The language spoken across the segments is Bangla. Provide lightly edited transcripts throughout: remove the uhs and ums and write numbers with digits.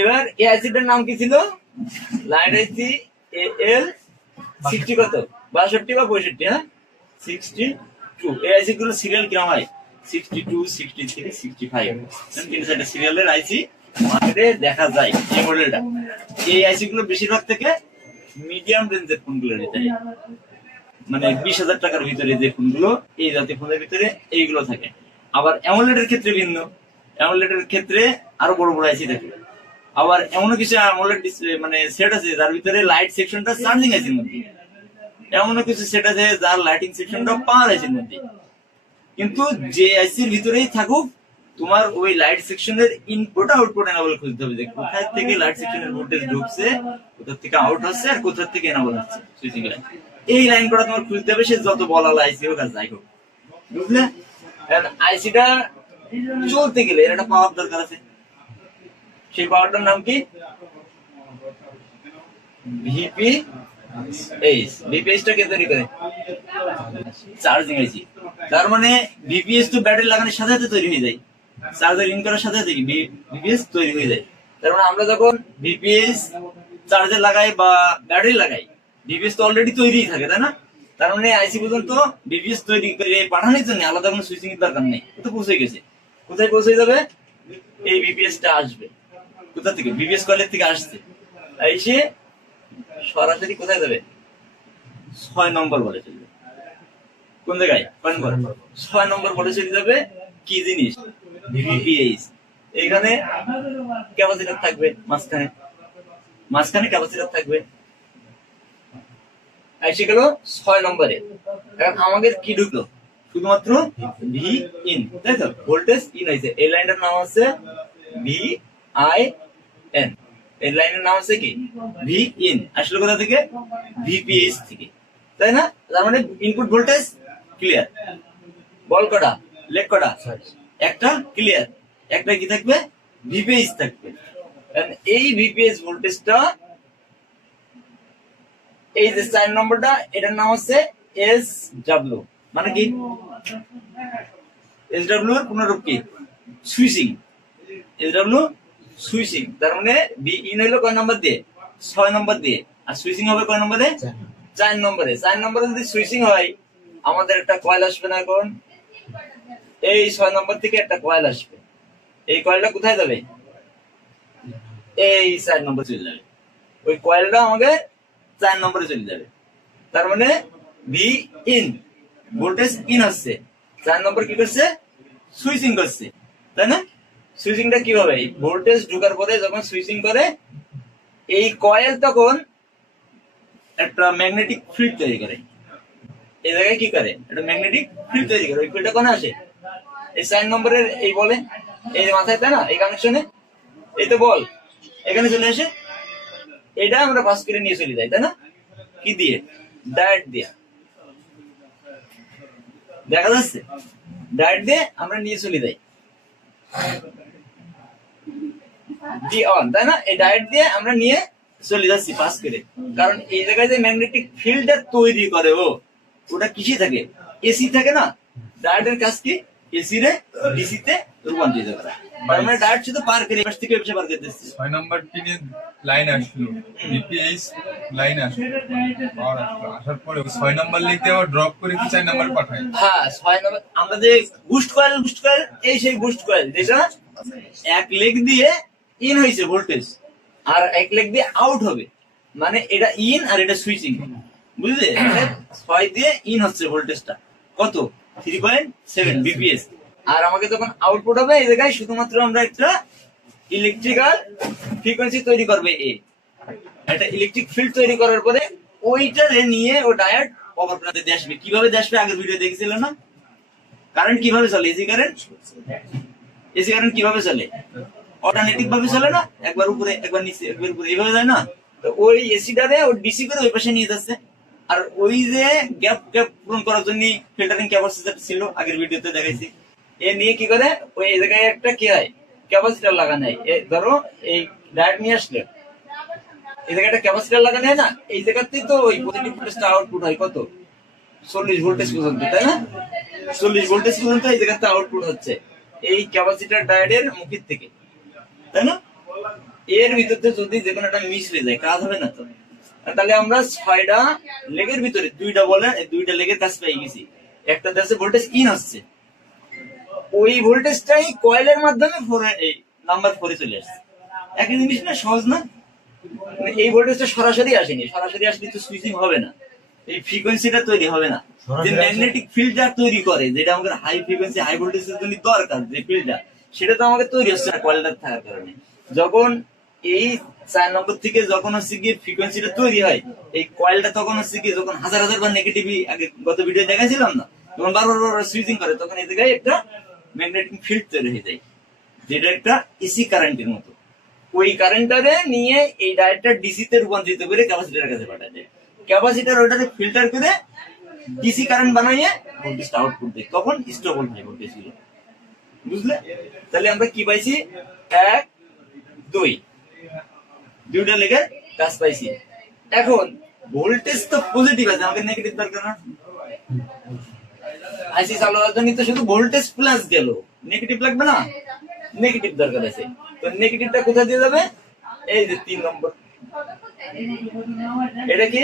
এবার এই আইসিটার নাম কি ছিল? লাইট আইসি AL 60 কত 62 বা 65, হ্যাঁ 62। এই আইসি গুলো সিরিয়াল কিরকম হয়? 62, 63, 65 কিন্তু সেটা সিরিয়ালের আইসি মার্কেটে দেখা যায় এই মডেলটা। এই আইসি গুলো বেশিরভাগ থেকে মিডিয়াম রেঞ্জের ফোনগুলোর ভিতরে, মানে 20,000 টাকার ভিতরে যে ফোনগুলো, এই জাতীয় ফোনের ভিতরে এইগুলো থাকে। আবার অ্যামোলেডের ক্ষেত্রে ভিন্ন, অ্যামোলেডের ক্ষেত্রে আরো বড় বড় আইসি থাকে। আবার এমন কিছু অ্যামোলেড মানে সেট আছে যার ভিতরে লাইট সেকশনটা চার্জিং আইসির মধ্যে, এমনও কিছু সেট আছে যার লাইটিং সেকশনটা পাওয়ার আইসির মধ্যে। কিন্তু যে আইসির ভিতরেই থাকুক, তোমার ওই লাইট সেকশনের ইনপুট আউটপুট এনাবল খুঁজতে হবে, যে কোথায় থেকে লাইট সেকশনের ভোল্টেজ ঢুকছে, কোথা থেকে আউট হচ্ছে, আর কোথা থেকে এনাবল হচ্ছে সুইচিং লাইন। এই লাইন করা তোমার খুঁজতে হবে, সে যত বলা আইসি হোক আর যাই হোক, বুঝলে? আইসিটা চলতে গেলে এর একটা পাওয়ার দরকার আছে। সেই পাওয়ারটার নাম কি? VPH। VPH টা কে তৈরি করে? চার্জিং আইসি। তার মানে VPH তো ব্যাটারি লাগানোর সাথে সাথে তৈরি হয়ে যায়, চার্জার লিংক করার সাথে সাথে VPH তৈরি হয়ে যায়। তার মানে আমরা যখন VPH চার্জার লাগাই বা ব্যাটারি লাগাই, VPH তো অলরেডি তৈরি থাকে, তাই না? তার মানে আইসি পর্যন্ত VPH তৈরি করে পাঠানোর জন্য আলাদা কোনো সুইচিং এর দরকার নেই, তো পৌঁছে গেছে। কোথায় পৌঁছে যাবে? এই VPH টা আসবে কোথা থেকে? VPH কয়েলের থেকে আসছে, এসে সরাসরি কোথায় যাবে? 6 নম্বর বলে চলে যাবে। কোন জায়গায়? 6 নম্বর বলে চলে যাবে। কি জিনিস? VPH। এখানে ক্যাপাসিটর থাকবে মাঝখানে ক্যাপাসিটর থাকবে। এসে গেল 6 নম্বরে। এখন আমাদের কি ঢুকলো? শুধুমাত্র ভি ইন, তাই তো? ভোল্টেজ ইন হয়েছে। এই লাইনটার নাম আছে VIN। এই লাইনের নাম আছে কি? V in. আসলে কোথা থেকে? VPH থেকে, তাই না? তার মানে ইনপুট ভোল্টেজ ক্লিয়ার। বল কটা? লেগ কটা? একটা ক্লিয়ার। একটা কি থাকবে? VPH থাকবে। এই VPH ভোল্টেজটা, এই যে 4 নম্বরটা, এটার নাম হচ্ছে SW। মানে কি? SW এর পুনরূপ কি? সুইচিং। SW switching. তার মানে বি ইন হইলো কয় নম্বর দিয়ে? 6 নম্বর দিয়ে। আর সুইচিং হবে কয় নম্বরে? 4 নম্বরে। 4 নম্বরে যদি সুইচিং হয়, আমাদের একটা কয়েল আসবে না? এখন এই 6 নম্বর থেকে একটা কয়েল আসবে। এই কয়েলটা কোথায় যাবে? এই 4 নম্বরে চলে যাবে। ওই কয়েলটা আমাকে 4 নম্বরে চলে যাবে। তার মানে ভি ইন, ভোল্টেজ ইন হচ্ছে, 4 নম্বর কি করছে? সুইচিং করছে, তাই না? সুইচিংটা কিভাবে? ভোল্টেজ ঢোকার পরে যখন সুইচিং করে, এই কয়েল তখন একটা ম্যাগনেটিক ফিল্ড তৈরি করে। এই জায়গায় কি করে? একটা ম্যাগনেটিক ফিল্ড তৈরি করে। ওই ফিল্ডটা কোন আসে? এই 4 নম্বরের এই বলে, এই মাথায়, তাই না? এই কানেকশনে এই তো বল এখানে চলে আসে। এটা আমরা পাস করে নিয়ে চলে যাই, তাই না? কি দিয়ে? ডায়োড দিয়ে। দেখা যাচ্ছে? ডায়োড দিয়ে আমরা নিয়ে চলে যাই ডি অন, তাই না? এই ডায়োড দিয়ে আমরা নিয়ে চলে যাচ্ছি পাস করে। কারণ এই জায়গায় যে ম্যাগনেটিক ফিল্ডটা তৈরি করে, ওটা কিসে থাকে? এসি থাকে না? ডায়োডের কাজ কি? এসি রে ডিসি তে রূপান্তরিত করা। তার মানে ডায়োড শুধু পার করে পাশ থেকে পাশে পার করে দিচ্ছে। 6 নম্বর পিনে লাইন আসলো, VPH লাইন আসলো, পাওয়ার আসলো, আসার পরে 6 নম্বর লিখতে আবার ড্রপ করে কি 4 নম্বর পাঠায়? হ্যাঁ, 6 নম্বর আমরা যে বুস্ট কয়েল, এই সেই বুস্ট কয়েল যেটা এক লেগ দিয়ে ইন হয়েছে ভোল্টেজ, আর এক লেগ দিয়ে আউট হবে। মানে এটা ইন আর এটা সুইচিং, বুঝলে? 6 দিয়ে ইন হচ্ছে ভোল্টেজটা কত? 3.7 VPH। আর আমাকে যখন আউটপুট হবে, এই জায়গায় শুধুমাত্র আমরা একটা ইলেকট্রিক্যাল ফ্রিকোয়েন্সি তৈরি করবে। একটা ইলেকট্রিক ফিল্ড তৈরি করার পরে ওইটারে নিয়ে ও ডায়োড পাওয়ার প্ল্যান্টে দিয়ে আসবে। কিভাবে দিয়ে আসবে? আগের ভিডিও দেখেছিল না? কারেন্ট কিভাবে চলে? এসি কারেন্ট কিভাবে চলে? অল্টারনেটিভ ভাবে চলে না? একবার উপরে একবার নিচে একবার উপরে, এইভাবে যায় না? তো ওই এসিটারে ও ডিসি করে ওই পাশে নিয়ে যাচ্ছে। আর ওই যে গ্যাপ পূরণ করার জন্য ফিল্টারিং ক্যাপাসিটর ছিল, আগের ভিডিওতে দেখাইছি। এ নিয়ে কি করে? ওই এই জায়গায় একটা কি হয়? ক্যাপাসিটর লাগানো হয়। ধরো এই ডায়োড নিয়ে আসলে এই জায়গায় একটা ক্যাপাসিটর লাগানো হয় না? এই জায়গাতেই তো ওই পজিটিভ ভোল্টেজটা আউটপুট হয় কত? 40 ভোল্টেজ পর্যন্ত, তাই না? 40 ভোল্টেজ পর্যন্ত এই জায়গাতে আউটপুট হচ্ছে এই ক্যাপাসিটর ডায়োডের মুখের থেকে, তাই না? এর ভিতরে যদি যে কোনো একটা মিস হয়ে যায় কাজ হবে না তো। তাহলে আমরা 6টা লেগের ভিতরে 2টা বলে 2টা লেগের কাজ পেয়ে গেছি। একটা দেশে ভোল্টেজ ইন আসছে, ওই ভোল্টেজটাই কয়েলের মাধ্যমে নাম্বার 4 এ চলে আসছে। একই জিনিস না, সহজ না? এই ভোল্টেজটা সরাসরি আসেনি, সরাসরি আসলে তো সুইচিং হবে না, এই ফ্রিকোয়েন্সিটা তৈরি হবে না। যে ম্যাগনেটিক ফিল্ডটা তৈরি করে, যেটা আমাদের হাই ফ্রিকোয়েন্সি হাই ভোল্টেজের জন্য দরকার, যে ফিল্ডটা, সেটা তো আমাকে তৈরি হচ্ছে না কয়েলটা থাকার কারণে। যখন এই 4 নম্বর থেকে যখন হচ্ছে গিয়ে ফ্রিকোয়েন্সিটা তৈরি হয়, এই কয়েলটা তখন হচ্ছে কি, যখন হাজার হাজার বার নেগেটিভ, আগে গত ভিডিও দেখাছিলাম না, যখন বারবার বারবার সুইচিং করে, তখন এই জায়গায় একটা ম্যাগনেটিক ফিল্ড তৈরি হয়ে যায়, যেটা একটা এসি কারেন্টের মতো। ওই কারেন্টটারে নিয়ে এই ডায়োডটা ডিসি তে রূপান্তরিত করে ক্যাপাসিটরের কাছে পাঠায় দেয়। ক্যাপাসিটর ওটাকে ফিল্টার করে ডিসি কারেন্ট বানাইয়ে ভোল্টেজটা আউটপুট দেয়, তখন স্টেবল হয় ভোল্টেজ গুলো। বুঝলে? তাহলে আমরা কি পাইছি? 1 2 দুইটা লেগের কাজ পাইছি। এখন ভোল্টেজ তো পজিটিভ আছে, আমাকে নেগেটিভ দরকার না। আইসি চালু হওয়ার জন্য তো শুধু ভোল্টেজ প্লাস গেল, নেগেটিভ লাগবে না? নেগেটিভ দরকার আছে। তো নেগেটিভটা কোথায় দিয়ে যাবে? এই যে 3 নম্বর, এটা কি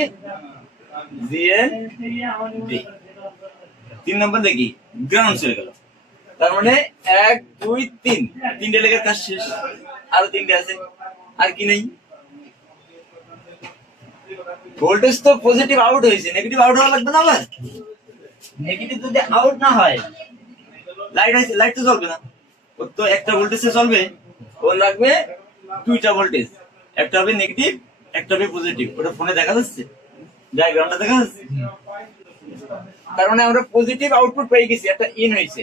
জিএন ডি। 3 নম্বর দেখি গ্রাউন্ড চলে গেল, তার মানে 1 2 3 তিনটে লেগের কাজ শেষ। আরো 3টে আছে, আর কি নেই? ভোল্টেজ তো পজিটিভ আউট হয়েছে, নেগেটিভ আউট হওয়া লাগবে না? আবার নেগেটিভ যদি আউট না হয়, লাইট আছে, লাইট তো চলবে না, ও তো একটা ভোল্টেজে চলবে। ও লাগবে 2টা ভোল্টেজ, একটা হবে নেগেটিভ, একটা হবে পজিটিভ। ওটা ফোনে দেখা যাচ্ছে, ডায়াগ্রামটা দেখা যাচ্ছে। তার মানে আমরা পজিটিভ আউটপুট পেয়ে গেছি, একটা ইন হয়েছে,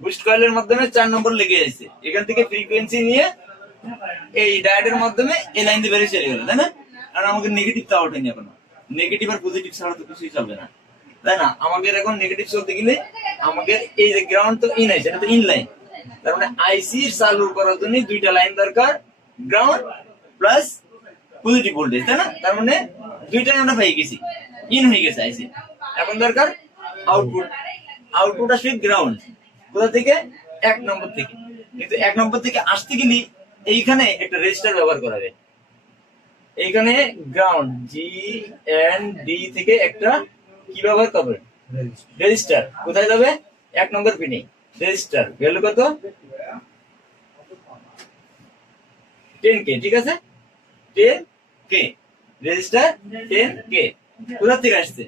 বুস্ট কয়েলের মাধ্যমে 4 নম্বর লেগে আছে, এখান থেকে ফ্রিকোয়েন্সি নিয়ে এই ডায়োডের মাধ্যমে এই লাইন দিয়ে বেরিয়ে চলে গেল, তাই না? আর আমাকে নেগেটিভ তো আউট হয়নি এখন, নেগেটিভ আর পজিটিভ ছাড়া তো কিছুই চলবে না, তাই না? আমাদের এখন নেগেটিভ চলতে গেলে আমাদের এই যে গ্রাউন্ড তো ইন আছে, এটা তো ইন লাইন, তার মানে আইসি চালু করার জন্য 2টা লাইন দরকার, গ্রাউন্ড প্লাস পজিটিভ ভোল্টেজ, তাই না? তার মানে 2টাই আমরা পেয়ে গেছি, ইন হয়ে গেছে আইসি। এখন দরকার আউটপুট, আউটপুট আসবে গ্রাউন্ড, কোথা থেকে? 1 নম্বর থেকে। কিন্তু 1 নম্বর থেকে আসতে গেলে এইখানে একটা রেজিস্টার ব্যবহার করা হবে। এইখানে গ্রাউন্ড জি এন ডি থেকে একটা কি ব্যবহার করবে? রেজিস্টার। কোথায় যাবে? 1 নম্বর পিনে রেজিস্টার। ভ্যালু কত? 10K, ঠিক আছে? 10K register 10K। কোথা থেকে আসছে?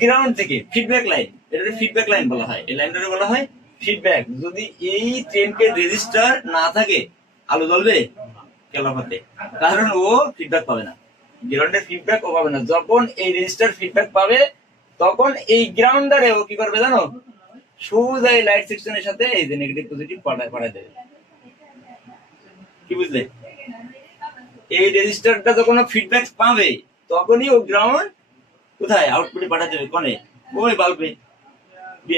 গ্রাউন্ড থেকে। ফিডব্যাক লাইন, এটা ফিডব্যাক লাইন বলা হয়, এই লাইনটাকে বলা হয় ফিডব্যাক। যদি এই 10K রেজিস্টার না থাকে, আলো জ্বলবে কেলাপাতে, কারণ ও ফিডব্যাক পাবে না, গ্রাউন্ডের ফিডব্যাক ও পাবে না। যখন এই রেজিস্টার ফিডব্যাক পাবে, তখন এই গ্রাউন্ডারে ও কি করবে জানো? সোজা এই লাইট সেকশনের সাথে এই যে নেগেটিভ পজিটিভ পাঠায় দেবে। কি বুঝলে? এই রেজিস্টারটা যখন ফিডব্যাক পাবে, তখনই ও গ্রাউন্ড কোথায়? আউটপুটে পাঠাতে দেবে, কোনে? ওই বাল্বে,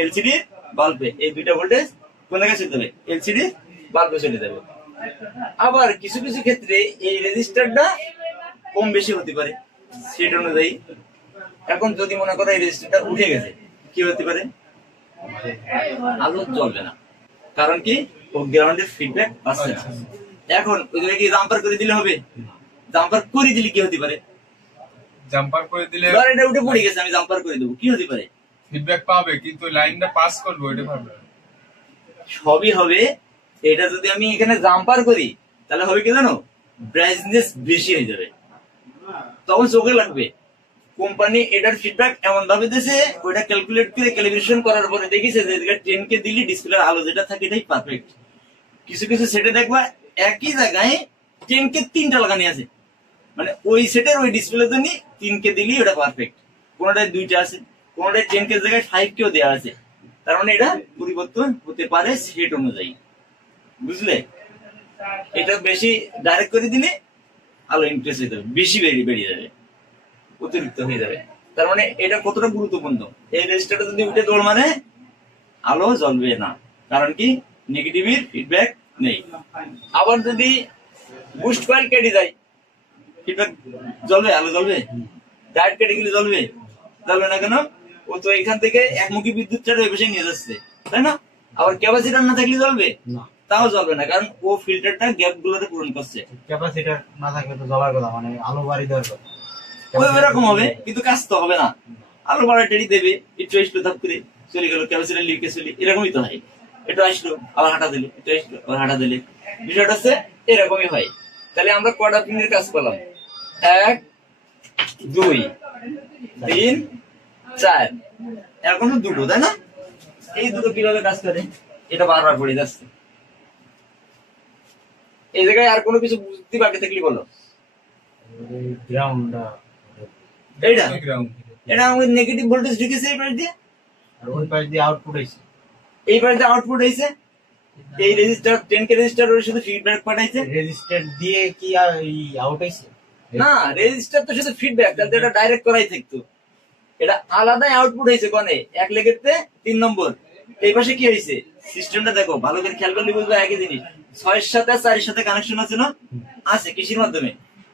এলসিডি বাল্বে। এই 2টা ভোল্টেজ কোন জায়গায় চলে যাবে? এলসিডি বাল্বে চলে যাবে। আবার কিছু কিছু ক্ষেত্রে এই রেজিস্টারটা কম বেশি হতে পারে, সেট অনুযায়ী। এখন যদি মনে করো এই রেজিস্টারটা উঠে গেছে, কি হতে পারে? আলো জ্বলবে না, কারণ কি? ও গ্রাউন্ডের ফিডব্যাক পাচ্ছে না। এখন ওই জায়গায় কি জাম্পার করে দিলে হবে? জাম্পার করে দিলে কি হতে পারে? জাম্পার করে দিলে ধর এটা উঠে পড়ে গেছে, আমি জাম্পার করে দেবো, কি হতে পারে? ফিডব্যাক পাবে, কিন্তু লাইনটা পাস করবে ওইটা ভাবে। সবই হবে। এটা যদি আমি এখানে জাম্পার করি, তাহলে হবে কি জানো? ব্রাইটনেস বেশি হয়ে যাবে, তখন চোখে লাগবে। কোম্পানি এটার ফিডব্যাক এমন ভাবে দিয়েছে, ওইটা ক্যালকুলেট করে ক্যালিব্রেশন করার পরে দেখেছে যে 10K দিলে ডিসপ্লের আলো যেটা থাকে এটাই পারফেক্ট। কিছু কিছু সেটে দেখবা একই জায়গায় 10K 3টা লাগানি আছে, মানে ওই সেটের ওই ডিসপ্লের জন্য 3K দিলেই ওটা পারফেক্ট। কোনটায় 2টা আছে, কোনটায় 10K জায়গায় 5K দেওয়া আছে। তার মানে এটা পরিবর্তন হতে পারে সেট অনুযায়ী, বুঝলে? এটা বেশি ডাইরেক্ট করে দিলে আলো ইনক্রিজ হয়ে যাবে, বেশি বেরিয়ে যাবে, অতিরিক্ত হয়ে যাবে। তার মানে এটা কতটা গুরুত্বপূর্ণ। এই রেজিস্টারটা যদি উঠে দৌড় মানে আলো জ্বলবে না, কারণ কি? নেগেটিভের ফিডব্যাক নেই। আবার যদি বুস্ট কয়েল কেটে যায়, ফিডব্যাক জ্বলবে? আলো জ্বলবে? ডায়োড কেটে গেলে জ্বলবে? জ্বলবে না। কেন? ও তো এখান থেকে একমুখী বিদ্যুৎটা বেশি নিয়ে যাচ্ছে, তাই না? আবার ক্যাপাসিটর না থাকলে জ্বলবে? তাও জ্বলবে না, কারণ ও ফিল্টারটা গ্যাপ গুলোতে পূরণ করছে। ক্যাপাসিটর না থাকলে তো জ্বলার কথা, মানে আলো বাড়ি দেওয়ার কথা। ওই ওরকম হবে, কিন্তু কাজ তো হবে না। আলো বাড়াটারি দেবে, একটু আসলো ধাপ করে চলে গেল, ক্যাপাসিটর লিখে চলি, এরকমই তো হয়। একটু আসলো আবার হাঁটা দিলে, একটু আসলো আবার হাঁটা দিলে, বিষয়টা হচ্ছে এরকমই হয়। তাহলে আমরা কয়টা পিনের কাজ করলাম? 1 2 3 4, এখনো দুটো, তাই না? এই দুটো কিভাবে কাজ করে এটা বারবার পড়ে যাচ্ছে। এই জায়গায় আর কোনো কিছু বুঝতে বাকি থাকলে বলো। গ্রাউন্ডটা এইটা গ্রাউন্ড এটা আমাদের নেগেটিভ ভোল্টেজ ঢুকেছে এই পাশ দিয়ে, আর ওই পাশ দিয়ে আউটপুট হইছে। এই পাশ দিয়ে আউটপুট হয়েছে। এই রেজিস্টার 10K রেজিস্টার ওর শুধু ফিডব্যাক পাঠাইছে। রেজিস্টার দিয়ে কি এই আউট হইছে? না, রেজিস্টার তো শুধু ফিডব্যাক, তাহলে এটা ডাইরেক্ট করাই থাকতো। এটা আলাদাই আউটপুট হয়েছে কোনে 1 লেগেতে 3 নম্বর। এই পাশে কি হয়েছে সিস্টেমটা দেখো ভালো করে খেয়াল করলে বুঝবে একই জিনিস। 6 এর সাথে 4 এর সাথে কানেকশন আছে না? আছে। কিসের মাধ্যমে?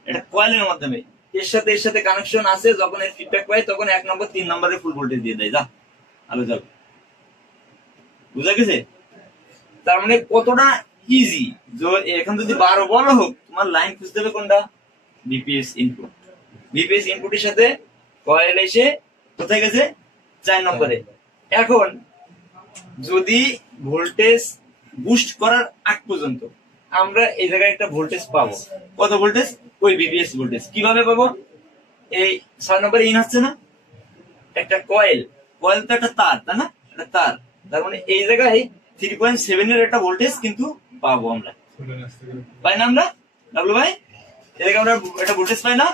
এটা কয়েলের মাধ্যমে। এর সাথে কানেকশন আছে, যখন এর ফিডব্যাক পায় তখন 1 নম্বর 3 নম্বরে ফুল ভোল্টেজ দিয়ে দেয়। যা আলো জ্বল। বুঝা গেছে? তার মানে কতটা ইজি। এখন যদি 12 বড় হোক, তোমার লাইন খুঁজতে হবে কোনটা? BPS input. বিপিএস ইনপুটের সাথে কয়েল এসে কোথায় গেছে? 4 নম্বরে। এখন যদি ভোল্টেজ বুস্ট করার আগ পর্যন্ত আমরা এই জায়গায় একটা ভোল্টেজ পাবো। কত ভোল্টেজ? ওই বিপিএস ভোল্টেজ। কিভাবে পাবো? এই 6 নম্বরে ইন হচ্ছে না, একটা কয়েল তো একটা তার, তাই না? একটা তার। তার মানে এই জায়গায় 3.7 এর একটা ভোল্টেজ কিন্তু পাবো আমরা। পাই না আমরা ডাবলু ভাই? এদিকে আমরা একটা ভোল্টেজ পাই না?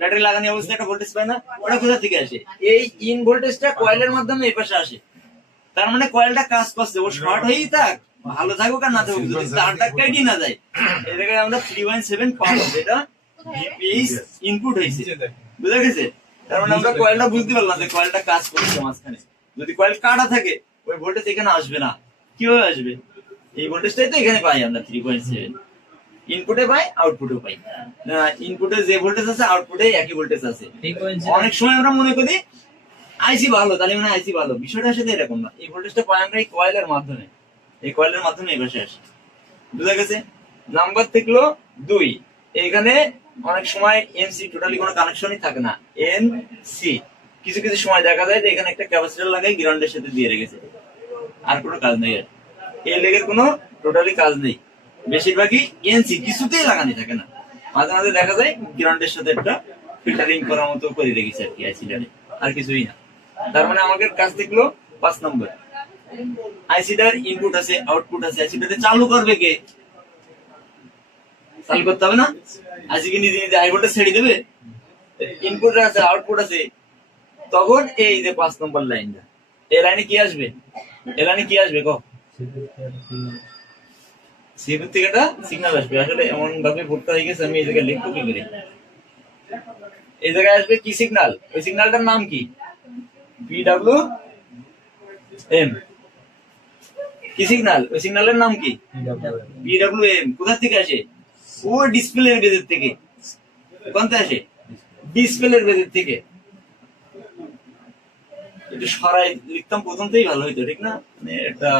ব্যাটারি লাগানো অবস্থায় একটা ভোল্টেজ পাই না? ওটা কোথা থেকে আসে? এই ইন ভোল্টেজটা কয়েলের মাধ্যমে এই পাশে আসে। তার মানে কয়েলটা কাজ করছে, ও শর্ট হয়েই থাক, ভালো থাকুক আর না থাকুক, যদি তারটা কেটে না যায়, এই জায়গায় আমরা 3.7 পাবো, যেটা বিপিএস ইনপুট হয়েছে। বুঝা গেছে? তার মানে আমরা কয়েলটা বুঝতে পারলাম যে কয়েলটা কাজ করছে মাঝখানে। যদি কয়েল কাটা থাকে ওই ভোল্টেজ এখানে আসবে না। কিভাবে আসবে? এই ভোল্টেজটাই তো এখানে পাই আমরা 3.7। ইনপুটে পাই, আউটপুটে পাই। ইনপুটে যে ভোল্টেজ আছে আউটপুটে একই ভোল্টেজ আছে। অনেক সময় আমরা মনে করি আইসি ভালো, তাহলে মানে আইসি ভালো। বিষয়টা আসলে এরকম না। এই ভোল্টেজটা পাই আমরা এই কয়েলের মাধ্যমে। এই কয়েলের মাধ্যমে এই পাশে আসে। বুঝা গেছে? নাম্বার থাকলো 2। এখানে অনেক সময় এনসি টোটালি কোনো কানেকশনই থাকে না। এনসি কিছু কিছু সময় দেখা যায় যে এখানে একটা ক্যাপাসিটর লাগাই গ্রাউন্ডের সাথে দিয়ে রেখেছে, আর কোনো কাজ নেই। আর এই লেগের কোনো টোটালি কাজ নেই। বেশিরভাগই এনসি কিছুতেই লাগানি থাকে না। মাঝে মাঝে দেখা যায় গ্রাউন্ডের সাথে একটা ফিল্টারিং করার মতো করে রেখেছে আর কি আইসিটারে, আর কিছুই না। তার মানে আমাদের কাজ দেখলো 5 নম্বর। আইসিটার ইনপুট আছে, আউটপুট আছে। আইসিটাতে চালু করবে কে? চালু করতে হবে না? আইসি কি নিজে নিজে হাই ভোল্টেজ ছেড়ে দেবে? ইনপুট আছে, আউটপুট আছে। তখন এই যে 5 নম্বর লাইনটা, এই লাইনে কি আসবে? এই লাইনে কি আসবে কো? সিপিউ থেকে একটা সিগন্যাল আসবে। আসলে এমন ভাবে ভোটটা হয়ে গেছে, আমি এই জায়গায় লিখবো কি করে? এই জায়গায় আসবে কি সিগন্যাল? ওই সিগন্যালটার নাম কি? পিডব্লিউএম। কি সিগন্যাল? ওই সিগন্যালের নাম কি? পিডব্লিউএম। কোথা থেকে আসে? ও ডিসপ্লের বেজের থেকে। কোনটা আসে? ডিসপ্লের বেজের থেকে। একটু সরাই লিখতাম প্রথমতেই ভালো হইতো, ঠিক না? মানে এটা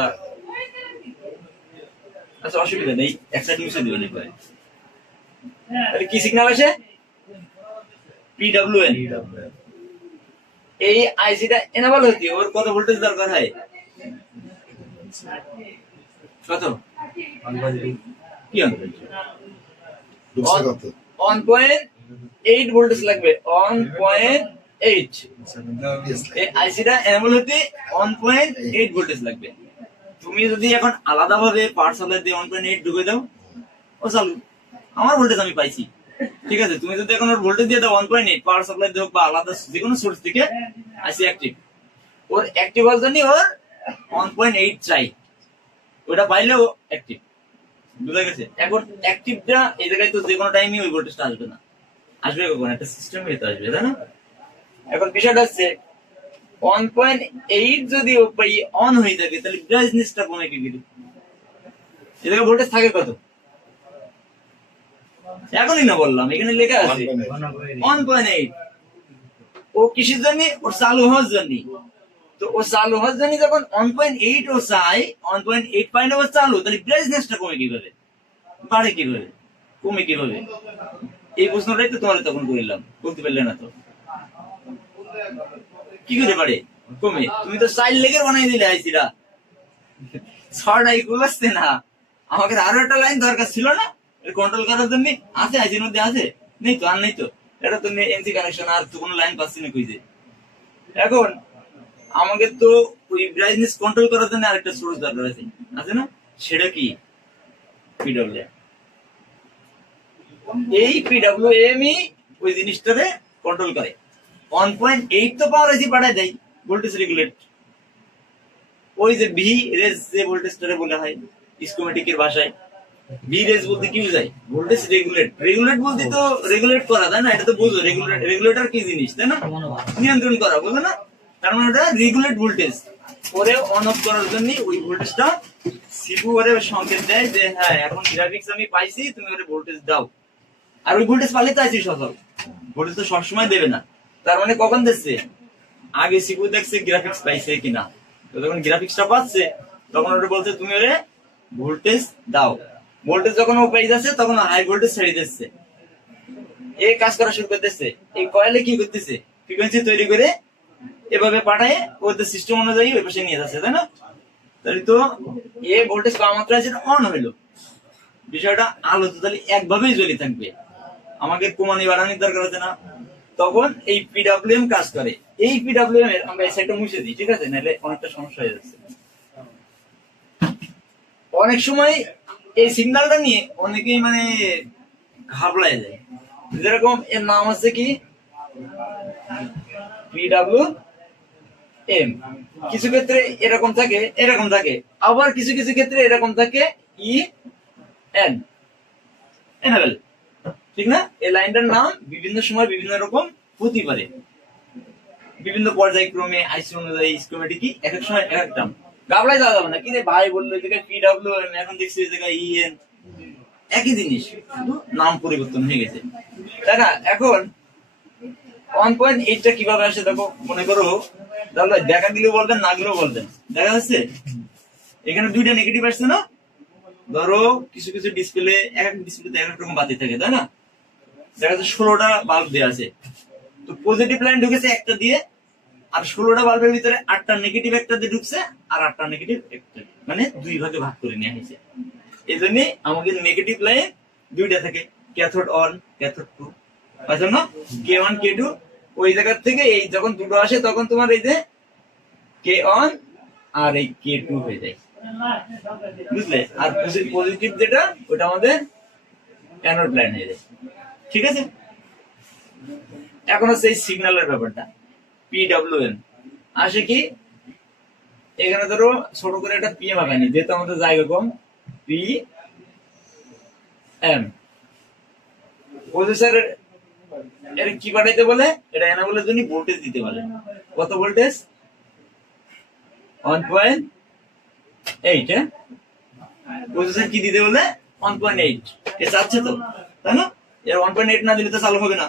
আচ্ছা অসুবিধা নেই, একটা নিউজে দিবেন একবার। তাহলে কি সিগন্যাল আসে? পিডব্লিউএম। এই আইসিটা এনেবল হতে ওর কত ভোল্টেজ দরকার হয়? কত? কি 1.8 ভোল্টেজ লাগবে। 1.8। এই আইসিটা এনেবল হতে 1.8 ভোল্টেজ লাগবে। তুমি যদি এখন আলাদা ভাবে পাওয়ার সাপ্লাই দিয়ে 1.8 ঢুকে দাও, ও চালু। আমার ভোল্টেজ আমি পাইছি, ঠিক আছে। তুমি যদি এখন ওর ভোল্টেজ দিয়ে দাও 1.8, পাওয়ার সাপ্লাই দিয়ে হোক বা আলাদা যে কোনো সোর্স থেকে, আইসি অ্যাক্টিভ। ওর অ্যাক্টিভ হওয়ার জন্য ওর 1.8 চাই, ওটা পাইলেও অ্যাক্টিভ। বুঝা গেছে? এখন অ্যাক্টিভটা এই জায়গায় তো যে কোনো টাইমে ওই ভোল্টেজটা আসবে না। আসবে কখন? একটা সিস্টেম হইতে আসবে, তাই না? এখন বিষয়টা হচ্ছে 1.8 যদি অন হয়ে থাকে, তাহলে ব্রাইটনেসটা কমে কি গেল? এই জায়গায় ভোল্টেজ থাকে কত? এখনই না বললাম, এখানে লেখা আছে 1.8। ও কিসের জন্য? ওর চালু হওয়ার জন্য। তো ও চালু হওয়ার জন্য যখন 1.8 ও চাই 1.8 পয়েন্ট ও চালু, তাহলে ব্রাইটনেসটা কমে কিভাবে, বাড়ে কিভাবে, কমে কিভাবে? এই প্রশ্নটাই তো তোমার তখন করিলাম, বলতে পারলে না তো কি করে পারে কমে? তুমি তো 4 লেগের বানাই দিলে আইসিরা, 6টা ইকুয়াল আসছে না। আমাকে আরো একটা লাইন দরকার ছিল না কন্ট্রোল করার জন্য? আছে আইসির মধ্যে, আছে? নেই তো, আর নেই তো। এটা তো এনসি কানেকশন, আর তো কোনো লাইন পাচ্ছি না কইছে। এখন আমাকে তো ওই ব্রাইটনেস কন্ট্রোল করার জন্য আরেকটা সোর্স দরকার আছে না? সেটা কি? পিডব্লিউএম। এই পিডব্লিউএম ই ওই জিনিসটারে কন্ট্রোল করে। 1.8 তো পাওয়ার এসি পাঠায় দেয় ভোল্টেজ রেগুলেট। ওই যে ভি রেজ যে ভোল্টেজটারে বলা হয় স্কিমেটিকের ভাষায়, ভি রেজ বলতে কি বোঝায়? Voltage regulate. রেগুলেট বলতে তো রেগুলেট করা, তাই না? এটা তো বুঝো রেগুলেটর কি জিনিস, তাই না? নিয়ন্ত্রণ করা, বুঝো না? তার মানে ওটা রেগুলেট ভোল্টেজ। ওরে অন অফ করার জন্য ওই ভোল্টেজটা সিপু ওরে সংকেত দেয় যে হ্যাঁ এখন গ্রাফিক্স আমি পাইছি, তুমি ওরে ভোল্টেজ দাও। আর ওই ভোল্টেজ পালে তো আইসি সচল, ভোল্টেজ তো সবসময় দেবে না। তার মানে কখন দিচ্ছে? আগে সিপু দেখছে গ্রাফিক্স পাইছে কিনা। তো যখন গ্রাফিক্সটা পাচ্ছে তখন ওটা বলছে তুমি ওরে ভোল্টেজ দাও। ভোল্টেজ যখন ও পেয়ে যাচ্ছে তখন হাই ভোল্টেজ ছেড়ে দিচ্ছে, এই কাজ করা শুরু করতেছে। এই কয়েলে কি করতেছে? ফ্রিকোয়েন্সি তৈরি করে এভাবে পাঠায় ওদের সিস্টেম অনুযায়ী ওই পাশে নিয়ে যাচ্ছে, তাই না? তাহলে তো এ ভোল্টেজ পাওয়া মাত্র যেটা অন হইলো, বিষয়টা আলো তো তাহলে একভাবেই জ্বলে থাকবে, আমাকে কমানি বাড়ানোর দরকার আছে না। তখন এই পিডব্লিউএম কাজ করে। এই পিডব্লিউএম এর আমরা এই সাইডটা মুছে দিই, ঠিক আছে? নাহলে অনেকটা সমস্যা হয়ে যাচ্ছে। অনেক সময় এই সিগন্যালটা নিয়ে অনেকেই মানে ঘাবড়ায় যায়। যেরকম এর নাম আছে কি পিডব্লিউএম। কিছু ক্ষেত্রে এরকম থাকে, এরকম থাকে, আবার কিছু কিছু ক্ষেত্রে এরকম থাকে ই এন এনাবেল, ঠিক না? এই লাইনটার নাম বিভিন্ন সময় বিভিন্ন রকম হতে পারে, বিভিন্ন পর্যায়ক্রমে আইসি অনুযায়ী স্কিমেটিক এক এক সময় এক একটা। গাবলায় যাওয়া যাবে না, কি রে ভাই বললো এই জায়গায় পিডব্লিউএম, এখন দেখছি এই জায়গায় ইএন, একই জিনিস, শুধু নাম পরিবর্তন হয়ে গেছে, তাই না? এখন 1.8টা কিভাবে আসে দেখো, মনে করো তাহলে দেখা গেলেও বলবেন, না গেলেও বলবেন। দেখা যাচ্ছে এখানে দুইটা নেগেটিভ আসছে না? ধরো কিছু কিছু ডিসপ্লে, এক ডিসপ্লেতে এক এক রকম বাতি থাকে, তাই না? দেখা যাচ্ছে 16টা বাল্ব দেওয়া আছে, তো পজিটিভ লাইন ঢুকেছে একটা দিয়ে, আর 16টা বাল্বের ভিতরে 8টা নেগেটিভ একটা দিয়ে ঢুকছে, আর 8টা নেগেটিভ একটা, মানে দুই ভাগে ভাগ করে নেওয়া হয়েছে। এই জন্য আমাদের নেগেটিভ লাইন দুইটা থাকে, ক্যাথোড অন ক্যাথোড টু, আছে না? কে ওয়ান কে টু। ওই জায়গা থেকে এই যখন দুটো আসে তখন তোমার এই যে কে অন আর এই কে টু হয়ে যায়, বুঝলে? আর পজিটিভ যেটা ওটা আমাদের অ্যানোড লাইন হয়ে যায়, ঠিক আছে? এখন হচ্ছে এই সিগন্যালের ব্যাপারটা। পিডব্লিউএম আসে কি, এখানে ধরো ছোট করে একটা পিএম আঁকানি, যেহেতু আমাদের জায়গা কম, পি এম প্রসেসর এর কি পাঠাইতে বলে? এটা এনাবলের জন্য ভোল্টেজ দিতে বলে। কত ভোল্টেজ? 1.8। হ্যাঁ, প্রসেসর কি দিতে বলে? 1.8। এ চাচ্ছে তো, তাই না? এর 1.8 না দিলে তো চালু হবে না।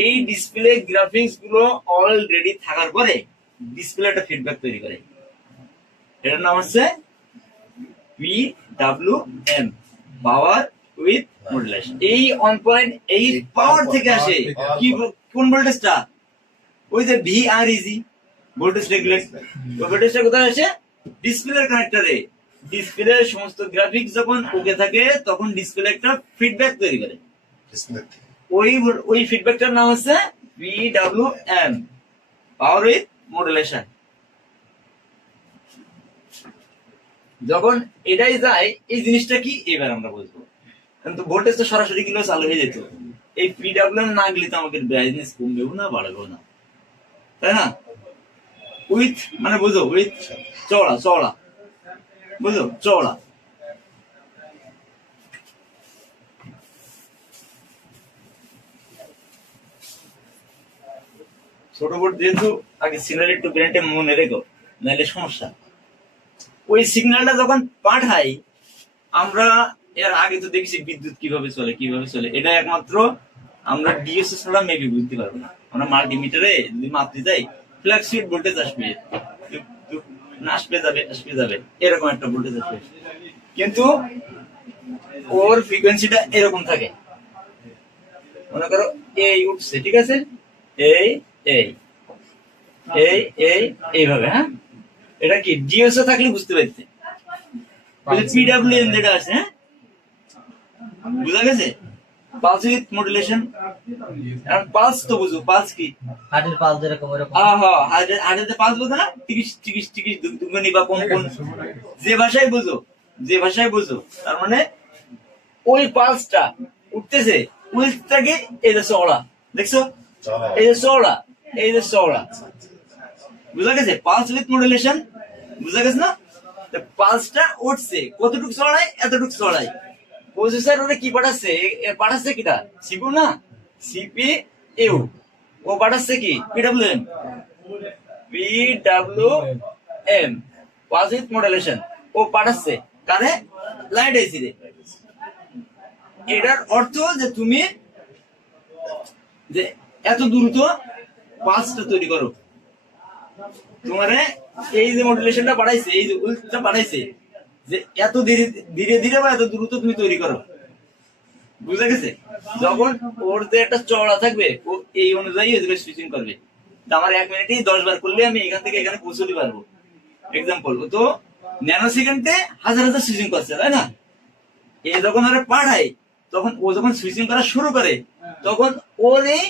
এই ডিসপ্লে গ্রাফিক্স গুলো অলরেডি থাকার পরে ডিসপ্লে একটা ফিডব্যাক তৈরি করে, এটার নাম হচ্ছে পিডব্লিউএম, পাওয়ার উইথ মডুলেশন। এই 1.8 পাওয়ার থেকে আসে কি, কোন ভোল্টেজটা? ওই যে ভিআরইজি ভোল্টেজ রেগুলেট। ওই ভোল্টেজটা কোথায় আসে? ডিসপ্লের কানেক্টরে। ডিসপ্লের সমস্ত গ্রাফিক্স যখন ওকে থাকে তখন ডিসপ্লে একটা ফিডব্যাক তৈরি করে, ওই ফিডব্যাকটার নাম হচ্ছে পিডব্লিউএম, পাওয়ার উইথ মডুলেশন। যখন এটাই যায়, এই জিনিসটা কি এবার আমরা বুঝবো। কিন্তু ভোল্টেজ তো সরাসরি কিলো চালু হয়ে যেত, এই পিডব্লিউএম না গেলে তো আমাকে ব্রাইটনেস কমবেও না বাড়বেও না, তাই না? উইথ মানে বুঝো, উইথ চওড়া, চওড়া বুঝো, চওড়া। ছোট বোর্ড যেহেতু, আগে সিগন্যাল একটু ব্রেনটে মনে রেখো, নাহলে সমস্যা। ওই সিগন্যালটা যখন পাঠাই আমরা, এর আগে তো দেখছি বিদ্যুৎ কিভাবে চলে, কিভাবে চলে, এটা একমাত্র আমরা ডিএসও ছাড়া মেবি বুঝতে পারবো না। আমরা মাল্টিমিটারে যদি মাপতে যাই ফ্ল্যাকসিড ভোল্টেজ আসবে, আসবে যাবে এরকম একটা ভোল্টেজ আসবে, কিন্তু ওর ফ্রিকোয়েন্সিটা এরকম থাকে। মনে করো এই উঠছে, ঠিক আছে, এই এই এই এই এইভাবে, হ্যাঁ, এটা কি ডিএসও থাকলে বুঝতে পারছে, পিডব্লিউএম যেটা আছে, হ্যাঁ, বুঝা গেছে? পালস উইথ মডুলেশন, পালস তো বুঝো, পালস কি হার্টের পালস যেরকম ওরকম। হার্টের পালস বোঝো না, টিকিস টিকিস টিকিস দুগুনি বা কম্পন, যে ভাষায় বুঝো, তার মানে ওই পালসটা উঠতেছে, উইলটাকে এই যে চওড়া, দেখছো, এই যে চওড়া, এই যে চওড়া, বুঝা গেছে? পালস উইথ মডুলেশন, বুঝা গেছে না? পালসটা উঠছে কতটুকু চড়ায়, এতটুকু চড়ায়, প্রসেসর ওরে কি পাঠাচ্ছে কিটা, সিপিইউ না, সিপিইউ, ও পাঠাচ্ছে কি পিডব্লিউএম, পালস উইথ মডুলেশন, ও পাঠাচ্ছে কারে, লাইট আইসি রে। এটার অর্থ যে তুমি যে এত দ্রুত পালসটা তৈরি করো, তোমারে এই যে মডুলেশনটা পাঠাইছে, এই যে উইলটা পাঠাইছে, যে এত ধীরে ধীরে ধীরে বা এত দ্রুত তুমি তৈরি করো, বুঝা গেছে? যখন ওর যে একটা চওড়া থাকবে, ও এই অনুযায়ী সুইচিং করবে। আমার 1 মিনিটে 10 বার করলে আমি এখান থেকে এখানে পৌঁছতে পারবো। এক্সাম্পল, ও তো ন্যানো সেকেন্ডে হাজার হাজার সুইচিং করছে, তাই না? এ যখন ওরা পাঠায়, তখন ও যখন সুইচিং করা শুরু করে, তখন ওর এই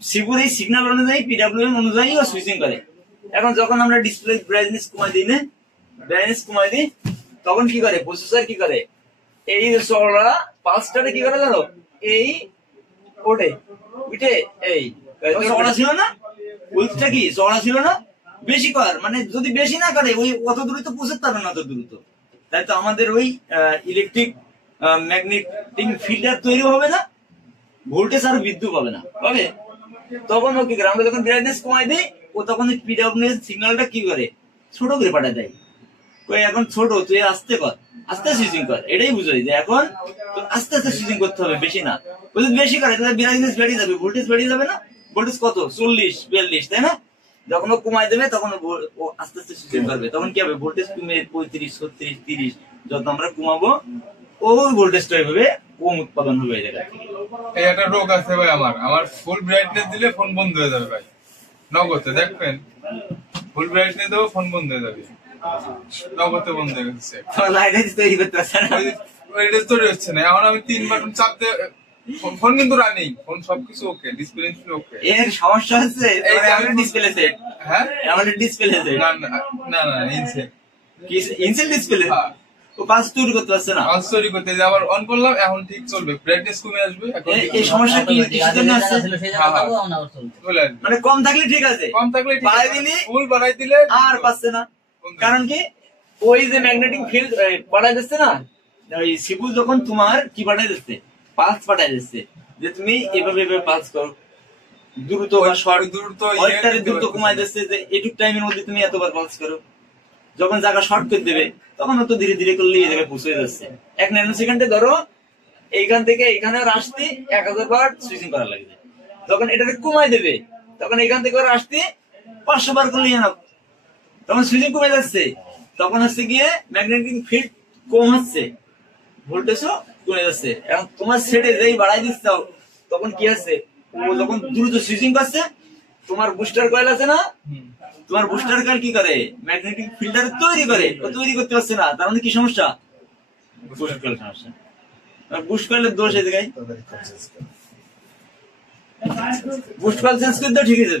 সিপিইউর এই সিগন্যাল অনুযায়ী, পিডব্লিউএম অনুযায়ী ও সুইচিং করে। এখন যখন আমরা ডিসপ্লে ব্রাইটনেস কমাই দিই, না ব্রাইটনেস কমাই দিই, তখন কি করে প্রসেসর, কি করে এই চওড়া পালসটারে কি করে জানো, এই ওঠে উঠে, এই চওড়া ছিল না, উইলটা কি চওড়া ছিল না, বেশি কর, মানে যদি বেশি না করে ওই অত দ্রুত পৌঁছতে পারবে না, অত দ্রুত। তাই তো আমাদের ওই ইলেকট্রিক ম্যাগনেটিক ফিল্টার তৈরি হবে না, ভোল্টেজ আর বিদ্যুৎ হবে না, হবে। তখন ও কি করে, আমরা যখন ব্রাইটনেস কমাই দিই, ও তখন পিডব্লিউএম সিগন্যালটা কি করে ছোট করে পাঠায় দেয়, কই এখন ছোট, তুই আস্তে কর, আস্তে সুইচিং কর, এটাই বুঝাই যে এখন আস্তে আস্তে সুইচিং করতে হবে, বেশি না। যদি বেশি করে তাহলে ব্রাইটনেস বেড়ে যাবে, ভোল্টেজ বেড়ে যাবে না, ভোল্টেজ কত 40-42, তাই না? যখন ও কমাই দেবে তখন ও আস্তে আস্তে সুইচিং করবে, তখন কি হবে, ভোল্টেজ কমে 35-36-30, যত আমরা কমাবো ওই ভোল্টেজটা এভাবে কম উৎপাদন হবে এই জায়গায়। এই একটা রোগ আছে ভাই, আমার ফুল ব্রাইটনেস দিলে ফোন বন্ধ হয়ে যাবে ভাই, নগদে দেখবেন, ফুল ব্রাইটনেস দেবো ফোন বন্ধ হয়ে যাবে, নগদে বন্ধ হয়ে গেছে, লাইট তৈরি করতে পারছে না, ওইটা তৈরি হচ্ছে না। এখন আমি 3 বাটন চাপ দিয়ে, ফোন কিন্তু রানিং, ফোন সবকিছু ওকে, ডিসপ্লে ওকে, এর সমস্যা হচ্ছে আমাদের ডিসপ্লে সেট, হ্যাঁ আমাদের ডিসপ্লে সেট, না না না না ইনসেট, কি ইনসেল ডিসপ্লে, ও পাঁচ তৈরি করতে পারছে না, পাঁচ তৈরি করতে যে আবার অন করলাম, এখন ঠিক চলবে, ব্রাইটনেস কমে আসবে, এখন এই সমস্যা কি কিসের জন্য আসছে, চলে আসবে, মানে কম থাকলে ঠিক আছে, কম থাকলে বাড়াই দিলে ফুল বাড়াই দিলে আর পাচ্ছে না, কারণ কি ওই যে ম্যাগনেটিক ফিল্ড পাঠাই দিচ্ছে না, ওই সিপিইউ যখন তোমার কি পাঠাই দিচ্ছে, পালস পাঠাই দিচ্ছে, যে তুমি এভাবে এভাবে পালস করো, দ্রুত বা শর্ট, দ্রুত কমাই দিচ্ছে, যে এইটুক টাইমের মধ্যে তুমি এতবার পালস করো। যখন জায়গা শর্ট করে দেবে, তখন তো ধীরে ধীরে করলে এই জায়গায় পৌঁছে যাচ্ছে। 1 ন্যানো সেকেন্ডে ধরো এইখান থেকে এখানে আসতে 1000 বার সুইচিং করা লাগবে, যখন এটাকে কমাই দেবে, তখন এখান থেকে আসতে 500 বার করলে না, তখন সুইচিং কমে যাচ্ছে, তখন হচ্ছে গিয়ে ম্যাগনেটিক ফিল্ড কম হচ্ছে, ভোল্টেজও কমে যাচ্ছে। এখন তোমার সেটে যেই বাড়াই দিচ্ছ, তখন কি হচ্ছে, ও যখন দ্রুত সুইচিং করছে, তোমার বুস্টার কয়েল আছে না, তোমার বুস্টার কয়েল কি করে, ম্যাগনেটিক ফিল্টার তৈরি করে, ও তৈরি করতে পারছে না, তার মানে কি সমস্যা, বুস্টার কয়েল সমস্যা, বুস্ট কয়েলের দোষ এই জায়গায়, বুস্ট কয়েল চেঞ্জ করে দাও, ঠিক আছে।